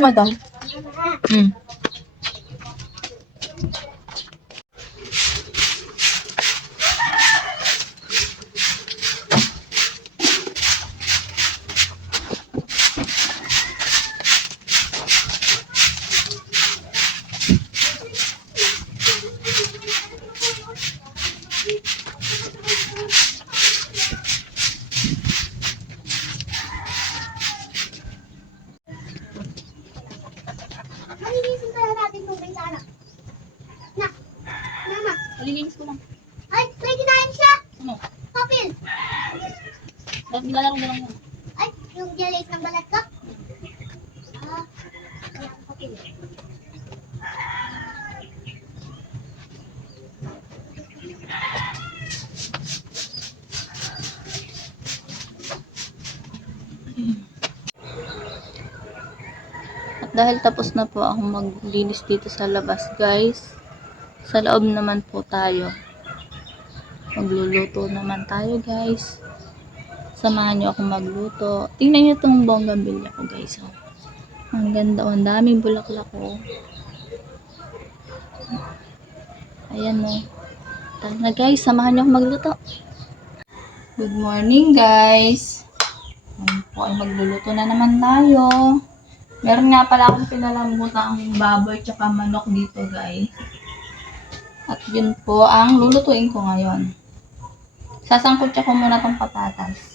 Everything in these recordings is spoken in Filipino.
madam. Hmm. Malinisin ka na natin tubig sa anak. Na, mama. Malilinis ko lang. Ay, may kinain siya. Ano? Kapil. Nilalaro mo lang yan. Ay, yung jellies ng balat ko. Ah, kapil. At dahil tapos na po akong maglinis dito sa labas, guys, sa loob naman po tayo. Magluluto naman tayo, guys. Samahan niyo akong magluto. Tingnan niyo itong bonggambilya ko, guys. Oh. Ang ganda. Oh. Ang daming bulaklak ko. Ayan, oh. Tara na, guys. Samahan niyo akong magluto. Good morning, guys. Ayan po, ay magluluto na naman tayo. Meron nga pala akong pinalamutan ang baboy tsaka manok dito, guys. At yun po ang lulutuin ko ngayon. Sasangkutsa ko muna tong patatas.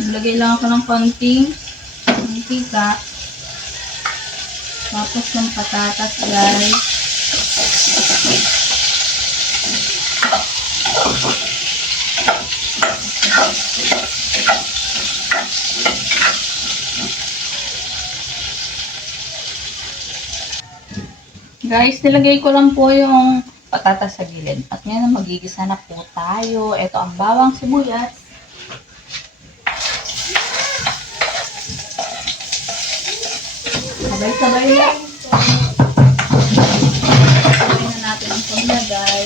Naglagay lang ako ng konting mantika. Tapos ng patatas, guys. Guys, nilagay ko lang po yung patatas sa gilid. At ngayon magigisa na po tayo. Ito ang bawang sibuyas. Sabay-sabay lang ito. Sabay na natin ang paglagay.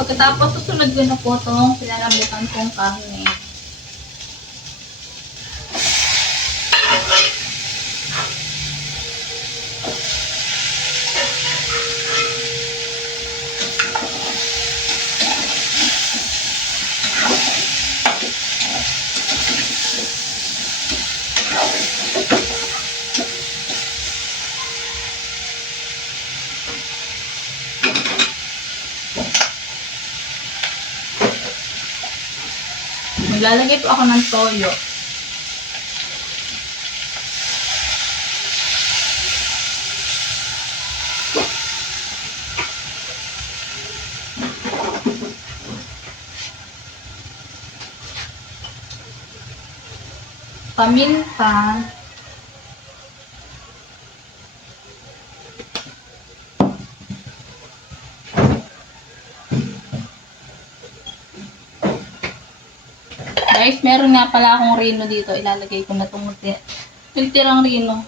Pagkatapos, susunod ko na po itong pinalambutan kong karne. Maglalagay po ako ng toyo. Paminta. Guys, meron nga pala akong rino dito. Ilalagay ko na itong tirang rino.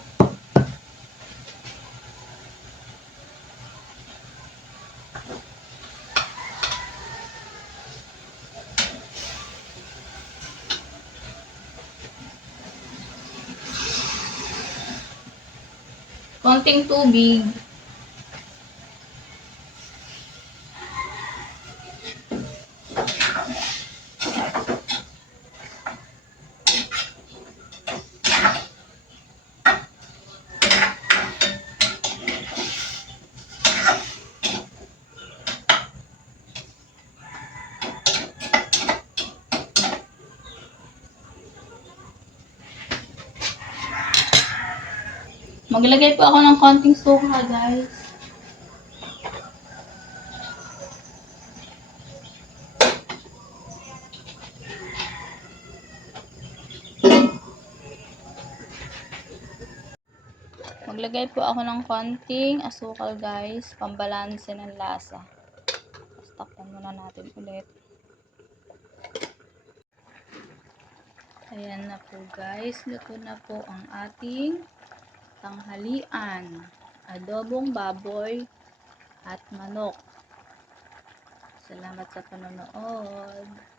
Konting tubig. Maglagay po ako ng konting suka, guys. Maglagay po ako ng konting asukal guys, pambalanse ng lasa. Tapos takpan muna natin ulit. Ayan na po guys, luto na po ang ating tanghalian. Adobong baboy at manok. Salamat sa panonood.